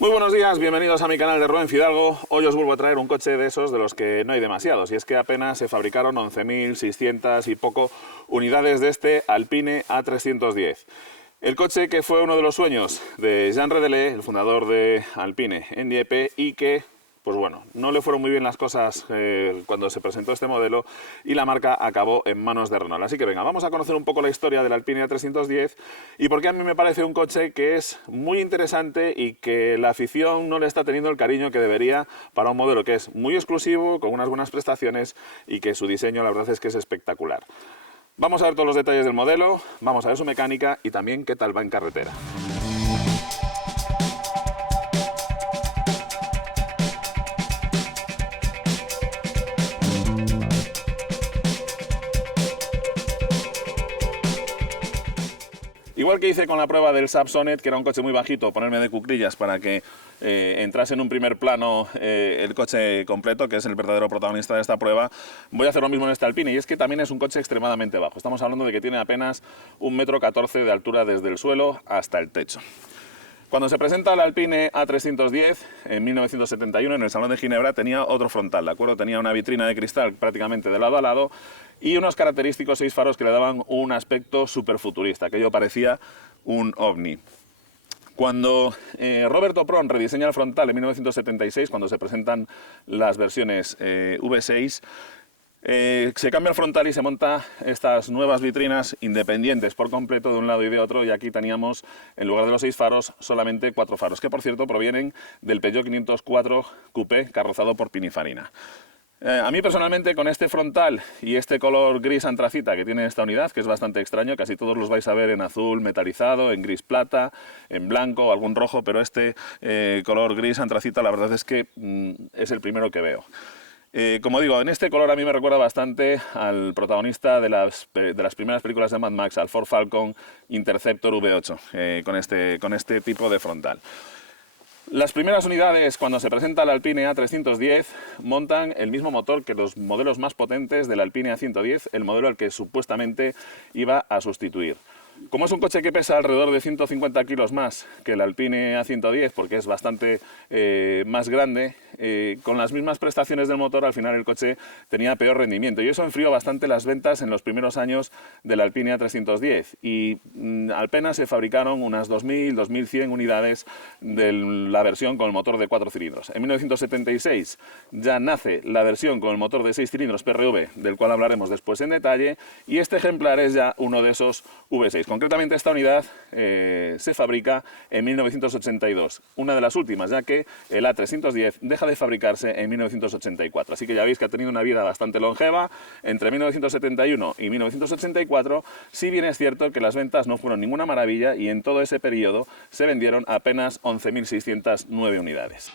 Muy buenos días, bienvenidos a mi canal de Rubén Fidalgo. Hoy os vuelvo a traer un coche de esos de los que no hay demasiados, y es que apenas se fabricaron 11.600 y poco unidades de este Alpine A310. El coche que fue uno de los sueños de Jean Redelet, el fundador de Alpine en Dieppe, y que, pues bueno, no le fueron muy bien las cosas cuando se presentó este modelo y la marca acabó en manos de Renault. Así que venga, vamos a conocer un poco la historia del Alpine A310 y por qué a mí me parece un coche que es muy interesante y que la afición no le está teniendo el cariño que debería para un modelo que es muy exclusivo, con unas buenas prestaciones y que su diseño la verdad es que es espectacular. Vamos a ver todos los detalles del modelo, vamos a ver su mecánica y también qué tal va en carretera. Igual que hice con la prueba del Saab Sonet, que era un coche muy bajito, ponerme de cuclillas para que entrase en un primer plano el coche completo, que es el verdadero protagonista de esta prueba, voy a hacer lo mismo en este Alpine, y es que también es un coche extremadamente bajo. Estamos hablando de que tiene apenas 1,14 m de altura desde el suelo hasta el techo. Cuando se presenta el Alpine A310 en 1971 en el Salón de Ginebra tenía otro frontal, ¿de acuerdo? Tenía una vitrina de cristal prácticamente de lado a lado y unos característicos 6 faros que le daban un aspecto súper futurista, aquello parecía un ovni. Cuando Roberto Pron rediseña el frontal en 1976, cuando se presentan las versiones V6, se cambia el frontal y se monta estas nuevas vitrinas independientes por completo de un lado y de otro, y aquí teníamos, en lugar de los 6 faros, solamente 4 faros, que por cierto provienen del Peugeot 504 Coupé carrozado por Pininfarina. A mí personalmente, con este frontal y este color gris antracita que tiene esta unidad, que es bastante extraño, casi todos los vais a ver en azul metalizado, en gris plata, en blanco, algún rojo, pero este color gris antracita la verdad es que es el primero que veo. Como digo, en este color a mí me recuerda bastante al protagonista de las primeras películas de Mad Max, al Ford Falcon Interceptor V8, con este tipo de frontal. Las primeras unidades, cuando se presenta el Alpine A310, montan el mismo motor que los modelos más potentes del Alpine A110, el modelo al que supuestamente iba a sustituir. Como es un coche que pesa alrededor de 150 kilos más que el Alpine A110, porque es bastante más grande, con las mismas prestaciones del motor, al final el coche tenía peor rendimiento. Y eso enfrió bastante las ventas en los primeros años del Alpine A310. Y apenas se fabricaron unas 2.000, 2.100 unidades de la versión con el motor de 4 cilindros. En 1976 ya nace la versión con el motor de 6 cilindros PRV, del cual hablaremos después en detalle, y este ejemplar es ya uno de esos V6. Concretamente esta unidad se fabrica en 1982, una de las últimas, ya que el A310 deja de fabricarse en 1984. Así que ya veis que ha tenido una vida bastante longeva entre 1971 y 1984, si bien es cierto que las ventas no fueron ninguna maravilla y en todo ese periodo se vendieron apenas 11.609 unidades.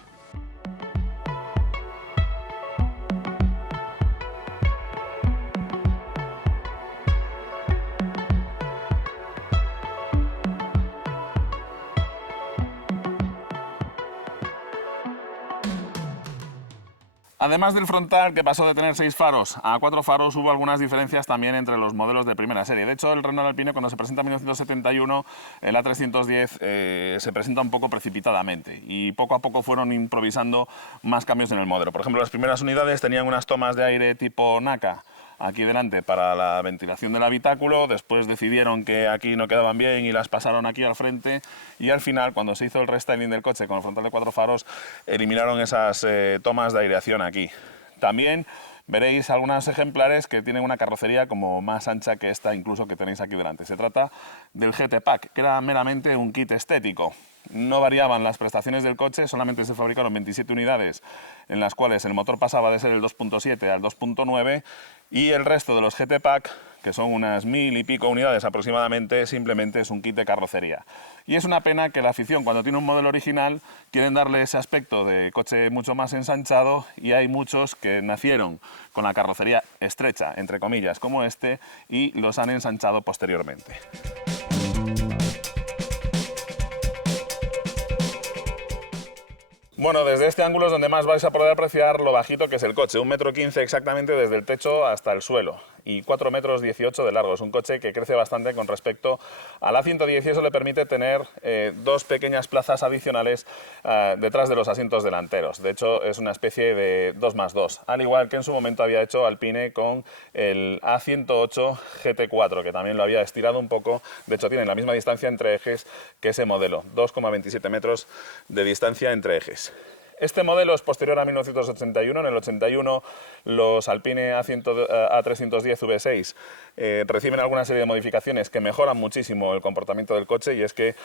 Además del frontal, que pasó de tener 6 faros a 4 faros, hubo algunas diferencias también entre los modelos de primera serie. De hecho, el Renault Alpine, cuando se presenta en 1971, el A310 se presenta un poco precipitadamente y poco a poco fueron improvisando más cambios en el modelo. Por ejemplo, las primeras unidades tenían unas tomas de aire tipo NACA aquí delante para la ventilación del habitáculo, después decidieron que aquí no quedaban bien y las pasaron aquí al frente, y al final, cuando se hizo el restyling del coche con el frontal de 4 faros, eliminaron esas tomas de aireación aquí. También veréis algunos ejemplares que tienen una carrocería como más ancha que esta incluso que tenéis aquí delante. Se trata del GT Pack, que era meramente un kit estético. No variaban las prestaciones del coche, solamente se fabricaron 27 unidades en las cuales el motor pasaba de ser el 2.7 al 2.9, y el resto de los GT Pack, que son unas 1.000 y pico unidades aproximadamente, simplemente es un kit de carrocería. Y es una pena que la afición, cuando tiene un modelo original, quieren darle ese aspecto de coche mucho más ensanchado, y hay muchos que nacieron con la carrocería estrecha, entre comillas, como este, y los han ensanchado posteriormente. Bueno, desde este ángulo es donde más vais a poder apreciar lo bajito que es el coche, 1,15 m exactamente desde el techo hasta el suelo. y 4,18 m de largo. Es un coche que crece bastante con respecto al A110 y eso le permite tener dos pequeñas plazas adicionales detrás de los asientos delanteros. De hecho, es una especie de 2+2, al igual que en su momento había hecho Alpine con el A108 GT4, que también lo había estirado un poco. De hecho, tienen la misma distancia entre ejes que ese modelo, 2,27 metros de distancia entre ejes. Este modelo es posterior a 1981. En el 81 los Alpine A310 V6 reciben alguna serie de modificaciones que mejoran muchísimo el comportamiento del coche, y es que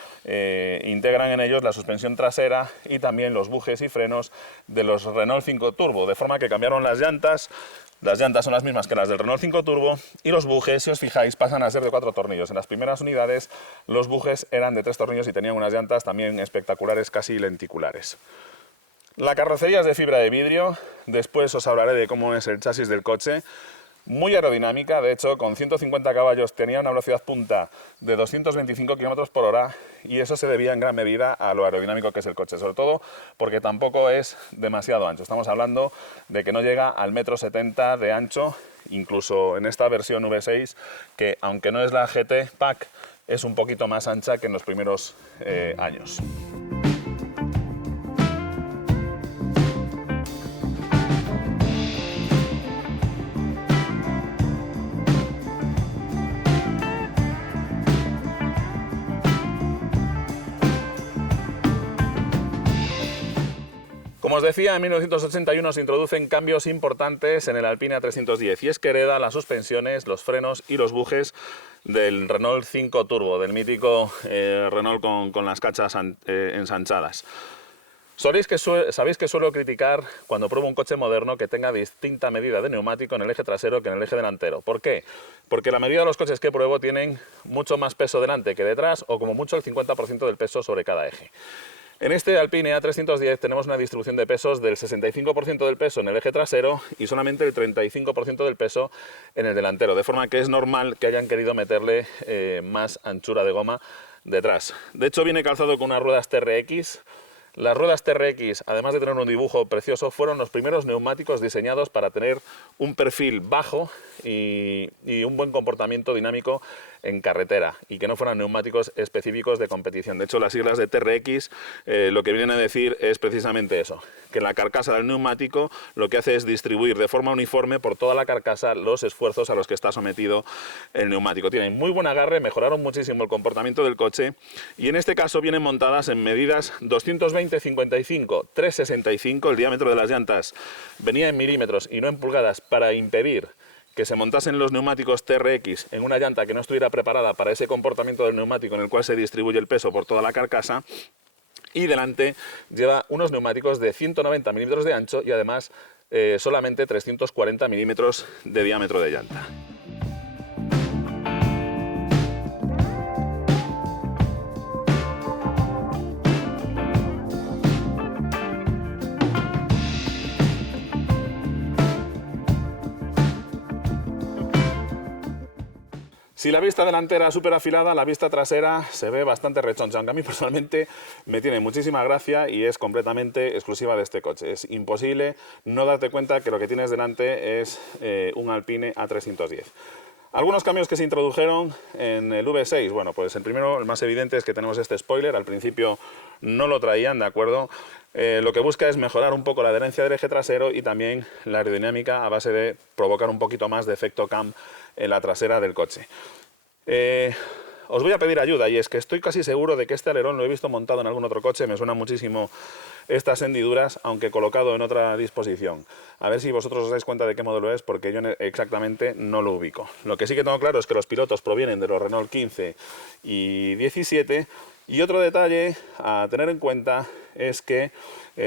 integran en ellos la suspensión trasera y también los bujes y frenos de los Renault 5 Turbo, de forma que cambiaron las llantas. Las llantas son las mismas que las del Renault 5 Turbo y los bujes, si os fijáis, pasan a ser de 4 tornillos. En las primeras unidades los bujes eran de 3 tornillos y tenían unas llantas también espectaculares, casi lenticulares. La carrocería es de fibra de vidrio. Después os hablaré de cómo es el chasis del coche. Muy aerodinámica, de hecho, con 150 caballos tenía una velocidad punta de 225 km/h, y eso se debía en gran medida a lo aerodinámico que es el coche, sobre todo porque tampoco es demasiado ancho. Estamos hablando de que no llega al 1,70 m de ancho, incluso en esta versión V6, que aunque no es la GT Pack, es un poquito más ancha que en los primeros años. Como os decía, en 1981 se introducen cambios importantes en el Alpine A310, y es que hereda las suspensiones, los frenos y los bujes del Renault 5 Turbo, del mítico Renault con las cachas ensanchadas. Sabéis que suelo criticar cuando pruebo un coche moderno que tenga distinta medida de neumático en el eje trasero que en el eje delantero. ¿Por qué? Porque la mayoría de los coches que pruebo tienen mucho más peso delante que detrás, o como mucho el 50% del peso sobre cada eje. En este Alpine A310 tenemos una distribución de pesos del 65% del peso en el eje trasero y solamente el 35% del peso en el delantero, de forma que es normal que hayan querido meterle más anchura de goma detrás. De hecho, viene calzado con unas ruedas TRX. Las ruedas TRX, además de tener un dibujo precioso, fueron los primeros neumáticos diseñados para tener un perfil bajo y un buen comportamiento dinámico en carretera, y que no fueran neumáticos específicos de competición. De hecho, las siglas de TRX lo que vienen a decir es precisamente eso, que la carcasa del neumático lo que hace es distribuir de forma uniforme por toda la carcasa los esfuerzos a los que está sometido el neumático. Tienen muy buen agarre, mejoraron muchísimo el comportamiento del coche, y en este caso vienen montadas en medidas 220/55, 365, el diámetro de las llantas venía en milímetros y no en pulgadas, para impedir que se montasen los neumáticos TRX en una llanta que no estuviera preparada para ese comportamiento del neumático en el cual se distribuye el peso por toda la carcasa. Y delante lleva unos neumáticos de 190 milímetros de ancho y además solamente 340 milímetros de diámetro de llanta. Si la vista delantera es súper afilada, la vista trasera se ve bastante rechoncha, aunque a mí personalmente me tiene muchísima gracia y es completamente exclusiva de este coche. Es imposible no darte cuenta que lo que tienes delante es un Alpine A310. Algunos cambios que se introdujeron en el V6, bueno, pues el primero, el más evidente, es que tenemos este spoiler. Al principio no lo traían, ¿de acuerdo? Lo que busca es mejorar un poco la adherencia del eje trasero y también la aerodinámica a base de provocar un poquito más de efecto cam en la trasera del coche. Os voy a pedir ayuda, y es que estoy casi seguro de que este alerón lo he visto montado en algún otro coche. Me suena muchísimo estas hendiduras, aunque colocado en otra disposición. A ver si vosotros os dais cuenta de qué modelo es, porque yo exactamente no lo ubico. Lo que sí que tengo claro es que los pilotos provienen de los Renault 15 y 17. Y otro detalle a tener en cuenta es que,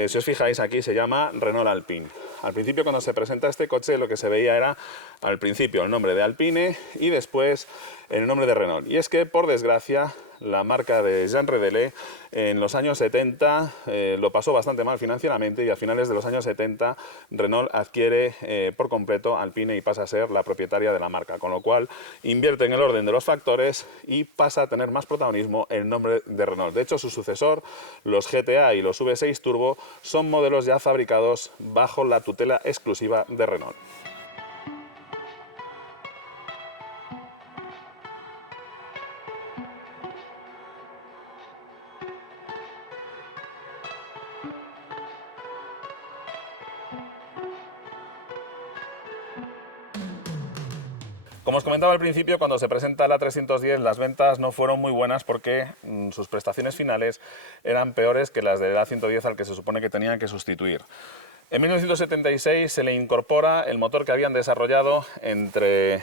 si os fijáis aquí, se llama Renault Alpine. Al principio, cuando se presenta este coche, lo que se veía era, al principio, el nombre de Alpine y después el nombre de Renault. Y es que, por desgracia, la marca de Jean Redelé en los años 70 lo pasó bastante mal financieramente, y a finales de los años 70 Renault adquiere por completo Alpine y pasa a ser la propietaria de la marca, con lo cual invierte en el orden de los factores y pasa a tener más protagonismo el nombre de Renault. De hecho, su sucesor, los GTA y los V6 Turbo, son modelos ya fabricados bajo la tutela exclusiva de Renault. Como os comentaba al principio, cuando se presenta la 310 las ventas no fueron muy buenas porque sus prestaciones finales eran peores que las de la 110 al que se supone que tenía que sustituir. En 1976 se le incorpora el motor que habían desarrollado entre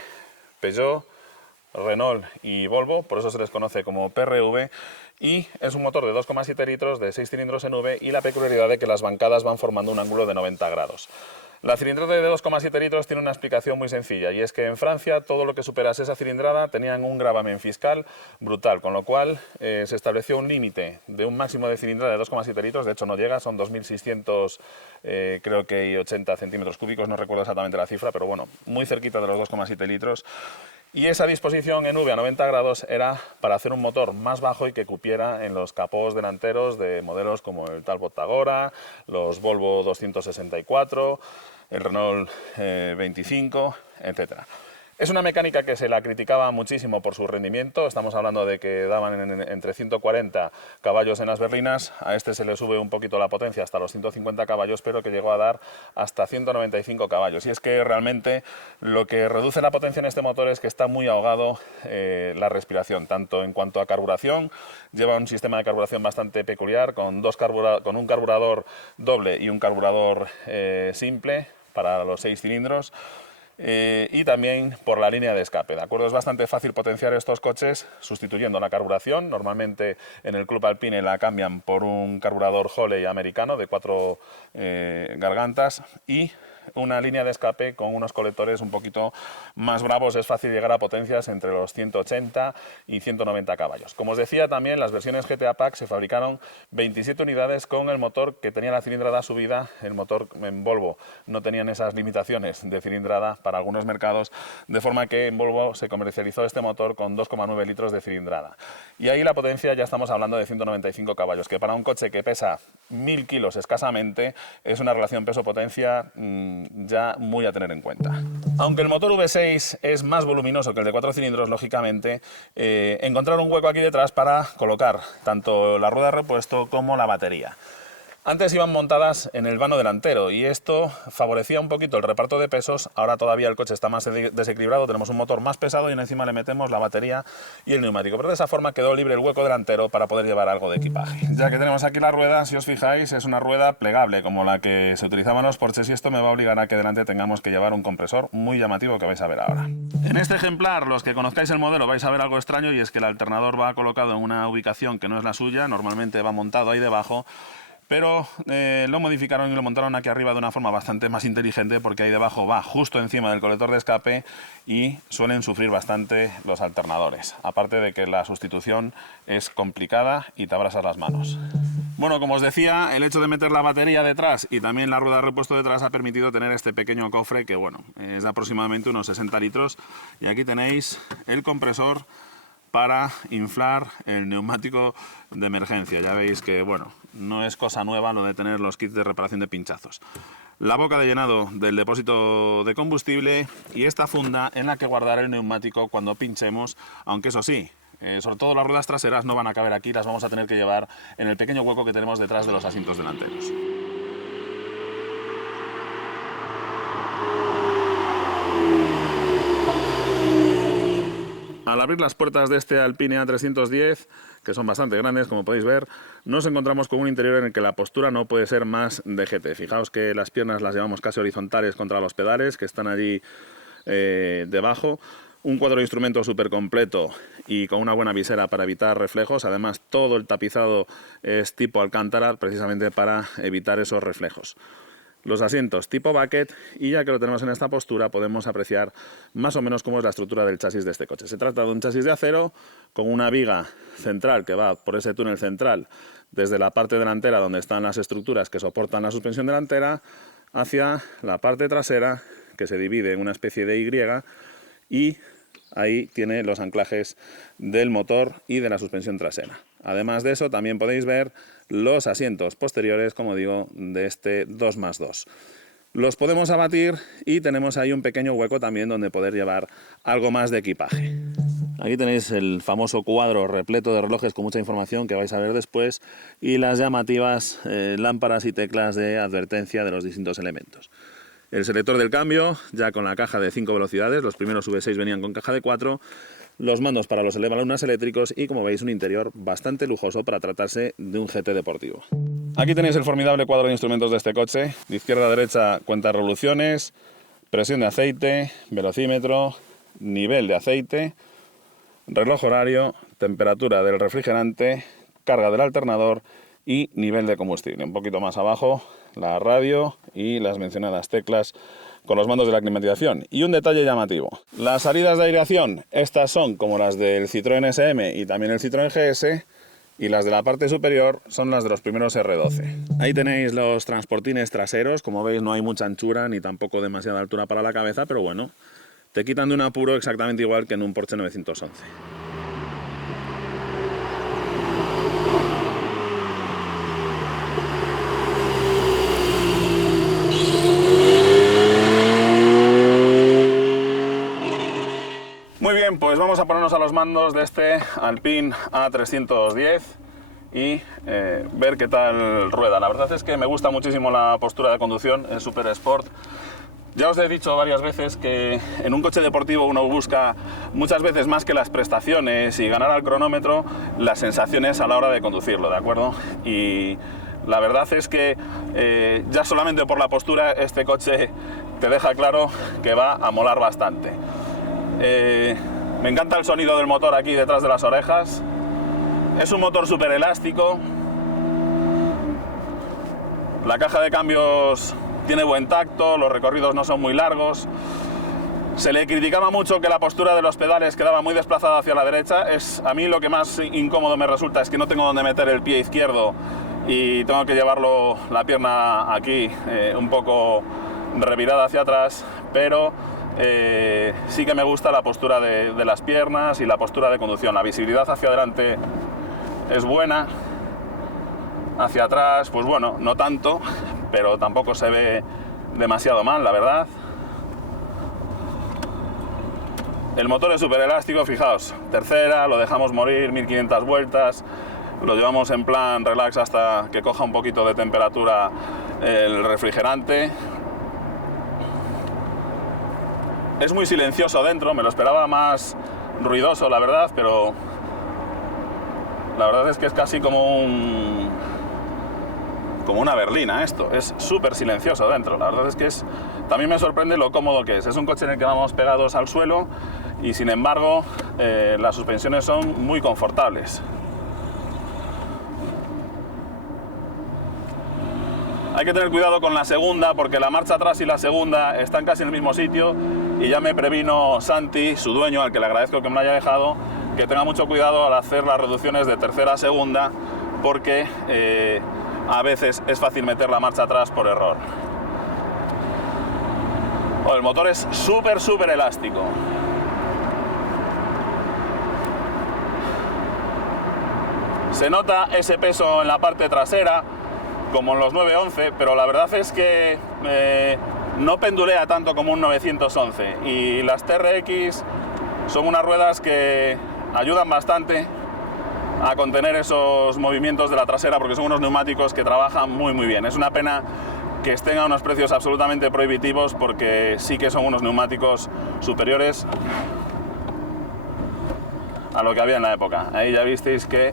Peugeot, Renault y Volvo, por eso se les conoce como PRV, y es un motor de 2,7 litros de 6 cilindros en V y la peculiaridad de que las bancadas van formando un ángulo de 90 grados. La cilindrada de 2,7 litros tiene una explicación muy sencilla, y es que en Francia todo lo que superase esa cilindrada tenían un gravamen fiscal brutal, con lo cual se estableció un límite de un máximo de cilindrada de 2,7 litros, de hecho no llega, son 2.600 creo que 80 centímetros cúbicos, no recuerdo exactamente la cifra, pero bueno, muy cerquita de los 2,7 litros. Y esa disposición en V a 90 grados era para hacer un motor más bajo y que cupiera en los capós delanteros de modelos como el Talbot Agora, los Volvo 264, el Renault 25, etc. Es una mecánica que se la criticaba muchísimo por su rendimiento. Estamos hablando de que daban entre 140 caballos en las berlinas. A este se le sube un poquito la potencia hasta los 150 caballos, pero que llegó a dar hasta 195 caballos. Y es que realmente lo que reduce la potencia en este motor es que está muy ahogado la respiración, tanto en cuanto a carburación. Lleva un sistema de carburación bastante peculiar, con un carburador doble y un carburador simple para los 6 cilindros. Y también por la línea de escape, ¿de acuerdo? Es bastante fácil potenciar estos coches sustituyendo la carburación. Normalmente en el Club Alpine la cambian por un carburador Holley americano de 4 gargantas y una línea de escape con unos colectores un poquito más bravos. Es fácil llegar a potencias entre los 180 y 190 caballos. Como os decía, también las versiones GTA Pack se fabricaron 27 unidades con el motor que tenía la cilindrada subida. El motor en Volvo no tenían esas limitaciones de cilindrada para algunos mercados, de forma que en Volvo se comercializó este motor con 2,9 litros de cilindrada. Y ahí la potencia ya estamos hablando de 195 caballos, que para un coche que pesa 1000 kilos escasamente es una relación peso-potencia ya muy a tener en cuenta. Aunque el motor V6 es más voluminoso que el de 4 cilindros, lógicamente, encontraron un hueco aquí detrás para colocar tanto la rueda de repuesto como la batería. Antes iban montadas en el vano delantero y esto favorecía un poquito el reparto de pesos. Ahora todavía el coche está más desequilibrado, tenemos un motor más pesado y encima le metemos la batería y el neumático. Pero de esa forma quedó libre el hueco delantero para poder llevar algo de equipaje. Ya que tenemos aquí la rueda, si os fijáis, es una rueda plegable como la que se utilizaba en los Porsches, y esto me va a obligar a que delante tengamos que llevar un compresor muy llamativo que vais a ver ahora. En este ejemplar, los que conozcáis el modelo vais a ver algo extraño, y es que el alternador va colocado en una ubicación que no es la suya, normalmente va montado ahí debajo. Pero lo modificaron y lo montaron aquí arriba de una forma bastante más inteligente, porque ahí debajo va justo encima del colector de escape y suelen sufrir bastante los alternadores. Aparte de que la sustitución es complicada y te abrasas las manos. Bueno, como os decía, el hecho de meter la batería detrás y también la rueda de repuesto detrás ha permitido tener este pequeño cofre que, bueno, es de aproximadamente unos 60 litros. Y aquí tenéis el compresor para inflar el neumático de emergencia. Ya veis que, bueno, no es cosa nueva lo de tener los kits de reparación de pinchazos. La boca de llenado del depósito de combustible y esta funda en la que guardar el neumático cuando pinchemos, aunque eso sí, sobre todo las ruedas traseras no van a caber aquí, las vamos a tener que llevar en el pequeño hueco que tenemos detrás de los asientos delanteros. Al abrir las puertas de este Alpine A310, que son bastante grandes, como podéis ver, nos encontramos con un interior en el que la postura no puede ser más de GT. Fijaos que las piernas las llevamos casi horizontales contra los pedales, que están allí debajo. Un cuadro de instrumentos súper completo y con una buena visera para evitar reflejos. Además, todo el tapizado es tipo Alcántara, precisamente para evitar esos reflejos. Los asientos tipo bucket, y ya que lo tenemos en esta postura podemos apreciar más o menos cómo es la estructura del chasis de este coche. Se trata de un chasis de acero con una viga central que va por ese túnel central desde la parte delantera, donde están las estructuras que soportan la suspensión delantera, hacia la parte trasera, que se divide en una especie de Y, y ahí tiene los anclajes del motor y de la suspensión trasera. Además de eso, también podéis ver los asientos posteriores, como digo, de este 2+2. Los podemos abatir y tenemos ahí un pequeño hueco también donde poder llevar algo más de equipaje. Aquí tenéis el famoso cuadro repleto de relojes con mucha información que vais a ver después, y las llamativas lámparas y teclas de advertencia de los distintos elementos. El selector del cambio, ya con la caja de 5 velocidades, los primeros V6 venían con caja de 4, los mandos para los elevalunas eléctricos y, como veis, un interior bastante lujoso para tratarse de un GT deportivo. Aquí tenéis el formidable cuadro de instrumentos de este coche. De izquierda a derecha, cuenta de revoluciones, presión de aceite, velocímetro, nivel de aceite, reloj horario, temperatura del refrigerante, carga del alternador y nivel de combustible. Un poquito más abajo, la radio y las mencionadas teclas con los mandos de la climatización. Y un detalle llamativo: las salidas de aireación, estas son como las del Citroën SM y también el Citroën GS, y las de la parte superior son las de los primeros R12. Ahí tenéis los transportines traseros. Como veis, no hay mucha anchura ni tampoco demasiada altura para la cabeza, pero bueno, te quitan de un apuro exactamente igual que en un Porsche 911. Muy bien, pues vamos a ponernos a los mandos de este Alpine A310 y ver qué tal rueda. La verdad es que me gusta muchísimo la postura de conducción, es Super Sport. Ya os he dicho varias veces que en un coche deportivo uno busca muchas veces, más que las prestaciones y ganar al cronómetro, las sensaciones a la hora de conducirlo, ¿de acuerdo? Y la verdad es que ya solamente por la postura este coche te deja claro que va a molar bastante. Me encanta el sonido del motor aquí detrás de las orejas. Es un motor súper elástico. La caja de cambios tiene buen tacto, los recorridos no son muy largos. Se le criticaba mucho que la postura de los pedales quedaba muy desplazada hacia la derecha. A mí lo que más incómodo me resulta es que no tengo donde meter el pie izquierdo y tengo que llevarlo la pierna aquí un poco revirada hacia atrás, pero sí que me gusta la postura de las piernas y la postura de conducción. La visibilidad hacia adelante es buena, hacia atrás pues bueno, no tanto, pero tampoco se ve demasiado mal, la verdad. El motor es súper elástico, fijaos, tercera, lo dejamos morir 1500 vueltas, lo llevamos en plan relax hasta que coja un poquito de temperatura el refrigerante. Es muy silencioso dentro, me lo esperaba más ruidoso, la verdad, pero la verdad es que es casi como una berlina esto. Es súper silencioso dentro. La verdad es que también me sorprende lo cómodo que es. Es un coche en el que vamos pegados al suelo y, sin embargo, las suspensiones son muy confortables. Hay que tener cuidado con la segunda, porque la marcha atrás y la segunda están casi en el mismo sitio, y ya me previno Santi, su dueño, al que le agradezco que me lo haya dejado, que tenga mucho cuidado al hacer las reducciones de tercera a segunda, porque a veces es fácil meter la marcha atrás por error. El motor es súper elástico. Se nota ese peso en la parte trasera, como en los 911, pero la verdad es que no pendulea tanto como un 911, y las TRX son unas ruedas que ayudan bastante a contener esos movimientos de la trasera, porque son unos neumáticos que trabajan muy bien. Es una pena que estén a unos precios absolutamente prohibitivos, porque sí que son unos neumáticos superiores a lo que había en la época. Ahí ya visteis que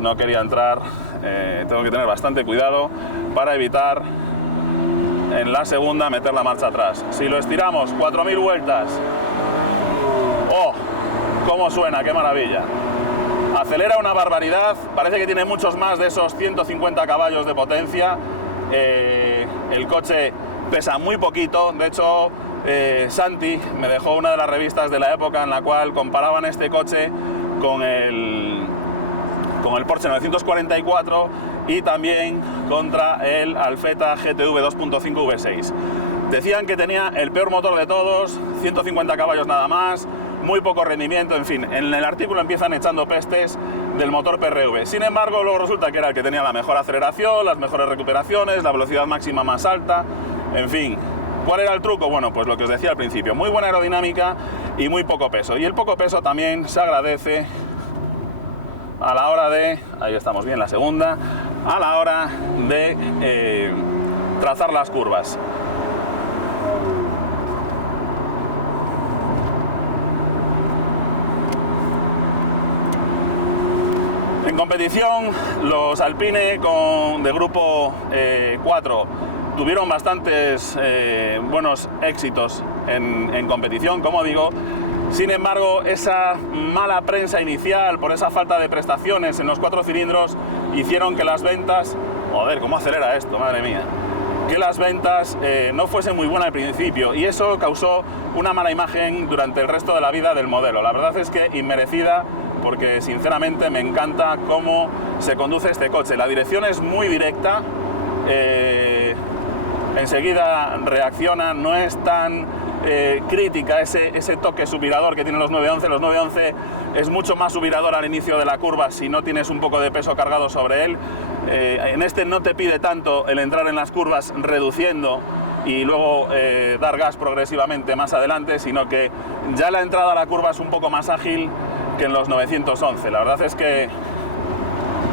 no quería entrar. Tengo que tener bastante cuidado para evitar en la segunda meter la marcha atrás. Si lo estiramos 4000 vueltas, ¡oh! ¡Cómo suena! ¡Qué maravilla! Acelera una barbaridad, parece que tiene muchos más de esos 150 caballos de potencia. El coche pesa muy poquito. De hecho, Santi me dejó una de las revistas de la época en la cual comparaban este coche con el Porsche 944 y también contra el Alfetta GTV 2.5 V6. Decían que tenía el peor motor de todos, 150 caballos nada más, muy poco rendimiento, en fin. En el artículo empiezan echando pestes del motor PRV. Sin embargo, luego resulta que era el que tenía la mejor aceleración, las mejores recuperaciones, la velocidad máxima más alta, en fin. ¿Cuál era el truco? Bueno, pues lo que os decía al principio, muy buena aerodinámica y muy poco peso. Y el poco peso también se agradece a la hora de, ahí estamos bien, la segunda, a la hora de trazar las curvas. En competición, los Alpine de grupo 4 tuvieron bastantes buenos éxitos en competición, como digo. Sin embargo, esa mala prensa inicial por esa falta de prestaciones en los 4 cilindros hicieron que las ventas... Joder, ¿cómo acelera esto? Madre mía. Que las ventas no fuesen muy buenas al principio, y eso causó una mala imagen durante el resto de la vida del modelo. La verdad es que inmerecida, porque sinceramente me encanta cómo se conduce este coche. La dirección es muy directa, enseguida reacciona, no es tan crítica ese toque subvirador que tienen los 911. Los 911 es mucho más subvirador al inicio de la curva si no tienes un poco de peso cargado sobre él. En este no te pide tanto el entrar en las curvas reduciendo y luego dar gas progresivamente más adelante, sino que ya la entrada a la curva es un poco más ágil que en los 911. La verdad es que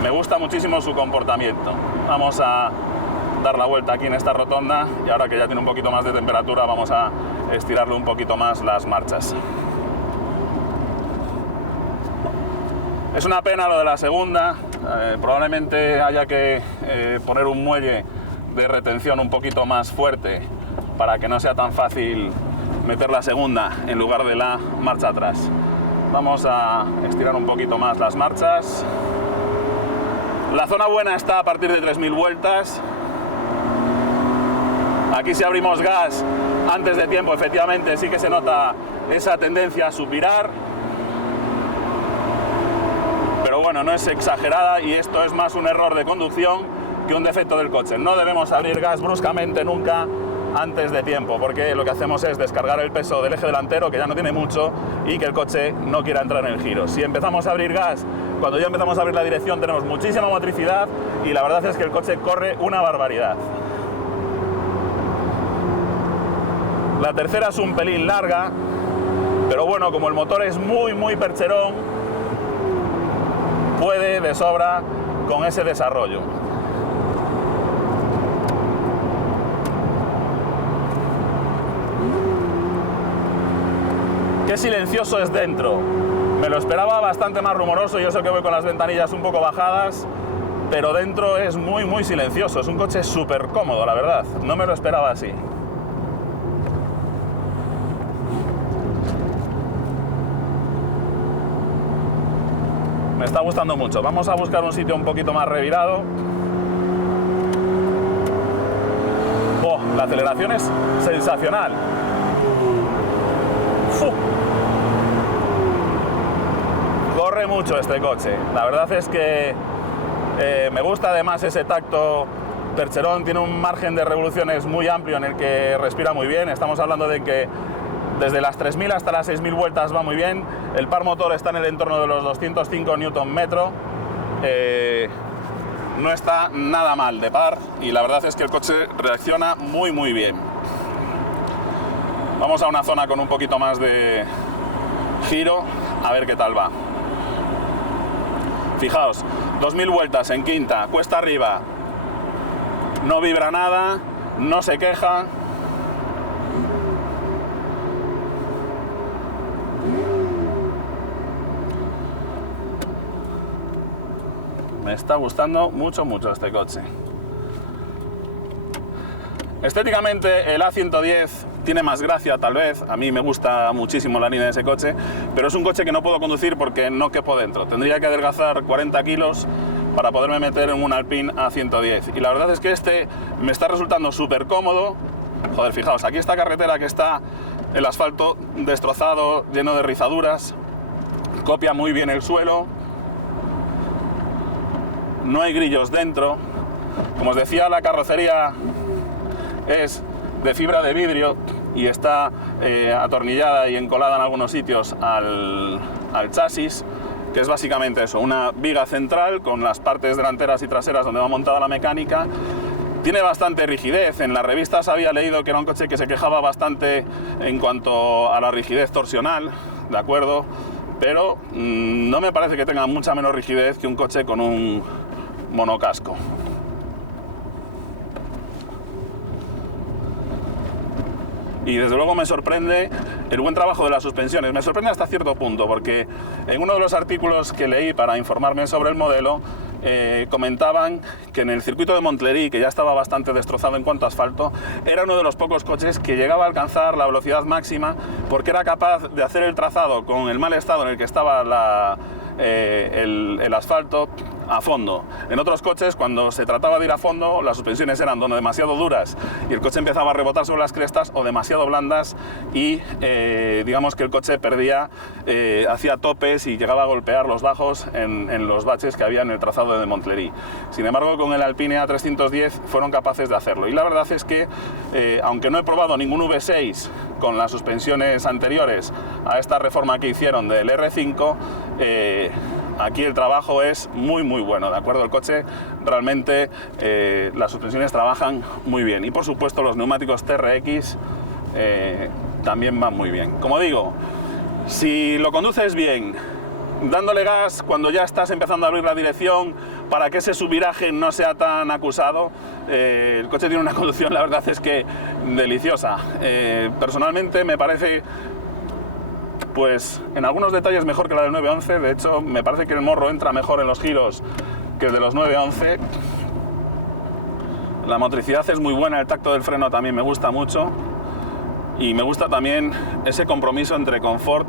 me gusta muchísimo su comportamiento. Vamos a dar la vuelta aquí en esta rotonda y ahora que ya tiene un poquito más de temperatura vamos a estirarle un poquito más las marchas. Es una pena lo de la segunda, probablemente haya que poner un muelle de retención un poquito más fuerte para que no sea tan fácil meter la segunda en lugar de la marcha atrás. Vamos a estirar un poquito más las marchas. La zona buena está a partir de 3000 vueltas. Aquí si abrimos gas antes de tiempo, efectivamente sí que se nota esa tendencia a subvirar. Pero bueno, no es exagerada y esto es más un error de conducción que un defecto del coche. No debemos abrir gas bruscamente nunca antes de tiempo, porque lo que hacemos es descargar el peso del eje delantero, que ya no tiene mucho, y que el coche no quiera entrar en el giro. Si empezamos a abrir gas, cuando ya empezamos a abrir la dirección, tenemos muchísima motricidad y la verdad es que el coche corre una barbaridad. La tercera es un pelín larga, pero bueno, como el motor es muy percherón, puede de sobra con ese desarrollo. Qué silencioso es dentro. Me lo esperaba bastante más rumoroso, yo sé que voy con las ventanillas un poco bajadas, pero dentro es muy silencioso. Es un coche súper cómodo, la verdad. No me lo esperaba así. Me está gustando mucho. Vamos a buscar un sitio un poquito más revirado. Oh, la aceleración es sensacional. ¡Fu! Corre mucho este coche. La verdad es que me gusta además ese tacto percherón. Tiene un margen de revoluciones muy amplio en el que respira muy bien. Estamos hablando de que desde las 3000 hasta las 6000 vueltas va muy bien. El par motor está en el entorno de los 205 Nm. No está nada mal de par y la verdad es que el coche reacciona muy bien. Vamos a una zona con un poquito más de giro, a ver qué tal va. Fijaos, 2000 vueltas en quinta, cuesta arriba. No vibra nada, no se queja. Me está gustando mucho este coche. Estéticamente el A110 tiene más gracia tal vez, a mí me gusta muchísimo la línea de ese coche, pero es un coche que no puedo conducir porque no quepo dentro. Tendría que adelgazar 40 kilos para poderme meter en un Alpine A110 y la verdad es que este me está resultando súper cómodo. Joder, fijaos, aquí esta carretera que está el asfalto destrozado, lleno de rizaduras, copia muy bien el suelo. No hay grillos dentro. Como os decía, la carrocería es de fibra de vidrio y está atornillada y encolada en algunos sitios al chasis, que es básicamente eso, una viga central con las partes delanteras y traseras donde va montada la mecánica. Tiene bastante rigidez. En las revistas había leído que era un coche que se quejaba bastante en cuanto a la rigidez torsional, ¿de acuerdo? Pero no me parece que tenga mucha menos rigidez que un coche con un monocasco. y desde luego me sorprende el buen trabajo de las suspensiones. Me sorprende hasta cierto punto, porque en uno de los artículos que leí para informarme sobre el modelo, comentaban que en el circuito de Montlerí, que ya estaba bastante destrozado en cuanto a asfalto, era uno de los pocos coches que llegaba a alcanzar la velocidad máxima porque era capaz de hacer el trazado con el mal estado en el que estaba el asfalto a fondo. En otros coches, cuando se trataba de ir a fondo, las suspensiones eran demasiado duras y el coche empezaba a rebotar sobre las crestas, o demasiado blandas y digamos que el coche perdía, hacía topes y llegaba a golpear los bajos en los baches que había en el trazado de Montlerí. Sin embargo, con el Alpine A310 fueron capaces de hacerlo, y la verdad es que aunque no he probado ningún V6 con las suspensiones anteriores a esta reforma que hicieron del R5, aquí el trabajo es muy bueno, ¿de acuerdo? El coche realmente, las suspensiones trabajan muy bien, y por supuesto los neumáticos TRX también van muy bien. Como digo, si lo conduces bien, dándole gas cuando ya estás empezando a abrir la dirección para que ese subviraje no sea tan acusado, el coche tiene una conducción, la verdad es que deliciosa. Personalmente me parece, pues en algunos detalles mejor que la del 911. De hecho, me parece que el morro entra mejor en los giros que el de los 911. La motricidad es muy buena, el tacto del freno también me gusta mucho, y me gusta también ese compromiso entre confort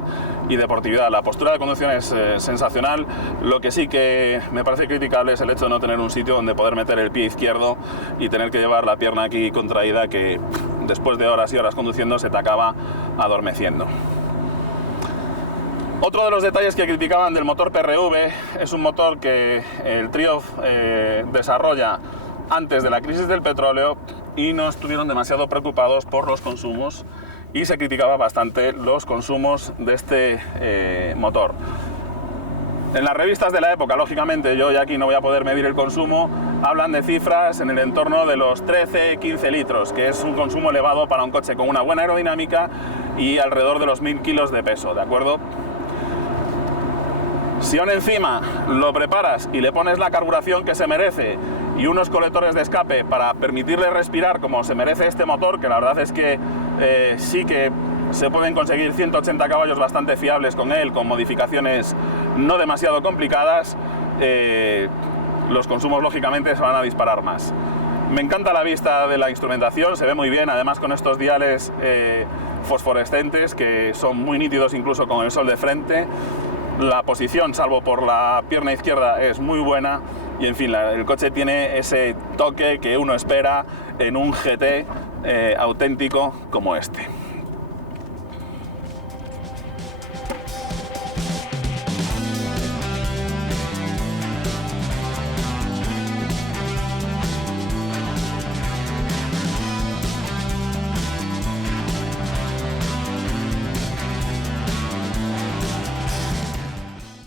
y deportividad. La postura de conducción es sensacional. Lo que sí que me parece criticable es el hecho de no tener un sitio donde poder meter el pie izquierdo y tener que llevar la pierna aquí contraída, que después de horas y horas conduciendo se te acaba adormeciendo. Otro de los detalles que criticaban del motor PRV es un motor que el Triumph desarrolla antes de la crisis del petróleo, y no estuvieron demasiado preocupados por los consumos, y se criticaba bastante los consumos de este motor. En las revistas de la época, lógicamente, yo ya aquí no voy a poder medir el consumo, hablan de cifras en el entorno de los 13-15 litros, que es un consumo elevado para un coche con una buena aerodinámica y alrededor de los 1000 kilos de peso, ¿de acuerdo? Si aún encima lo preparas y le pones la carburación que se merece y unos colectores de escape para permitirle respirar como se merece este motor, que la verdad es que sí que se pueden conseguir 180 caballos bastante fiables con él, con modificaciones no demasiado complicadas, los consumos lógicamente se van a disparar más. Me encanta la vista de la instrumentación, se ve muy bien, además con estos diales fosforescentes que son muy nítidos incluso con el sol de frente. La posición, salvo por la pierna izquierda, es muy buena, y en fin, el coche tiene ese toque que uno espera en un GT auténtico como este.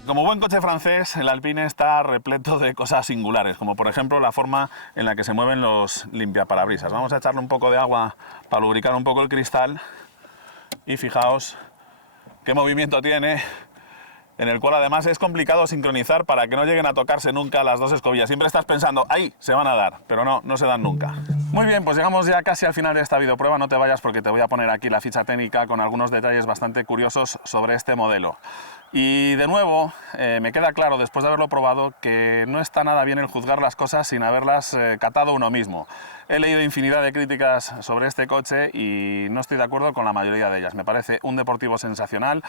Como buen coche francés, el Alpine está repleto de cosas singulares, como por ejemplo la forma en la que se mueven los limpiaparabrisas. Vamos a echarle un poco de agua para lubricar un poco el cristal, y fijaos qué movimiento tiene, en el cual además es complicado sincronizar para que no lleguen a tocarse nunca las dos escobillas. Siempre estás pensando, ¡ahí! Se van a dar, pero no se dan nunca. Muy bien, pues llegamos ya casi al final de esta videoprueba. No te vayas porque te voy a poner aquí la ficha técnica con algunos detalles bastante curiosos sobre este modelo. Y de nuevo, me queda claro después de haberlo probado que no está nada bien el juzgar las cosas sin haberlas catado uno mismo. He leído infinidad de críticas sobre este coche y no estoy de acuerdo con la mayoría de ellas. Me parece un deportivo sensacional.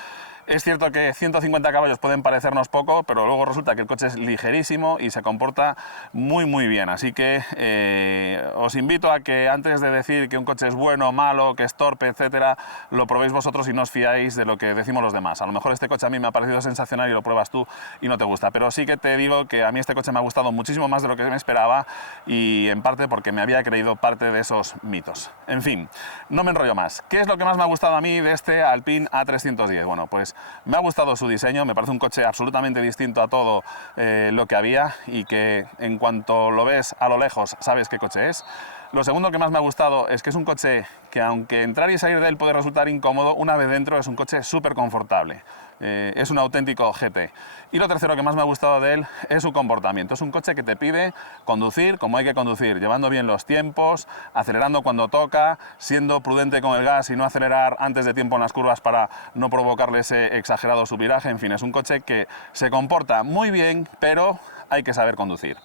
Es cierto que 150 caballos pueden parecernos poco, pero luego resulta que el coche es ligerísimo y se comporta muy bien. Así que os invito a que antes de decir que un coche es bueno, malo, que es torpe, etcétera, lo probéis vosotros y no os fiáis de lo que decimos los demás. A lo mejor este coche a mí me ha parecido sensacional y lo pruebas tú y no te gusta, pero sí que te digo que a mí este coche me ha gustado muchísimo más de lo que me esperaba, y en parte porque me había creído parte de esos mitos. En fin, no me enrollo más. ¿Qué es lo que más me ha gustado a mí de este Alpine A310? Bueno, pues me ha gustado su diseño, me parece un coche absolutamente distinto a todo lo que había, y que en cuanto lo ves a lo lejos sabes qué coche es. Lo segundo que más me ha gustado es que es un coche que, aunque entrar y salir de él puede resultar incómodo, una vez dentro es un coche súper confortable. es un auténtico GT. Y lo tercero que más me ha gustado de él es su comportamiento. Es un coche que te pide conducir como hay que conducir, llevando bien los tiempos, acelerando cuando toca, siendo prudente con el gas y no acelerar antes de tiempo en las curvas para no provocarle ese exagerado subviraje. En fin, es un coche que se comporta muy bien, pero hay que saber conducir.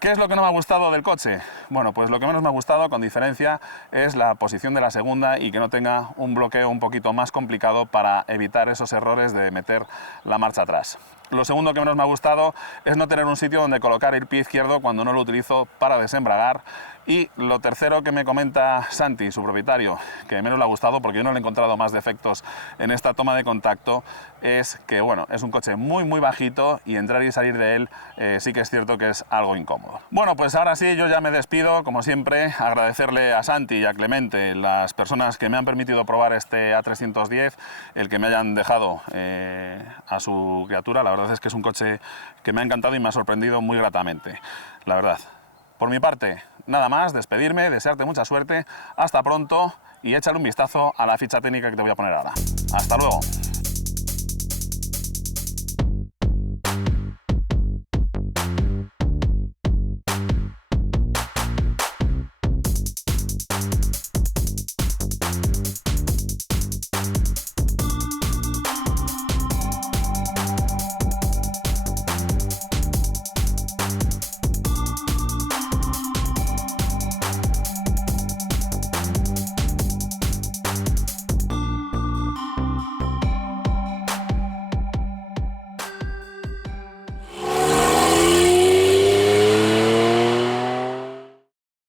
¿Qué es lo que no me ha gustado del coche? Bueno, pues lo que menos me ha gustado, con diferencia, es la posición de la segunda y que no tenga un bloqueo un poquito más complicado para evitar esos errores de meter la marcha atrás. Lo segundo que menos me ha gustado es no tener un sitio donde colocar el pie izquierdo cuando no lo utilizo para desembragar. Y lo tercero que me comenta Santi, su propietario, que menos le ha gustado, porque yo no le he encontrado más defectos en esta toma de contacto, es que bueno, es un coche muy bajito y entrar y salir de él sí que es cierto que es algo incómodo. Bueno, pues ahora sí, yo ya me despido, como siempre, agradecerle a Santi y a Clemente, las personas que me han permitido probar este A310, el que me hayan dejado a su criatura. La verdad es que es un coche que me ha encantado y me ha sorprendido muy gratamente, la verdad. Por mi parte, nada más, despedirme, desearte mucha suerte, hasta pronto y échale un vistazo a la ficha técnica que te voy a poner ahora. ¡Hasta luego!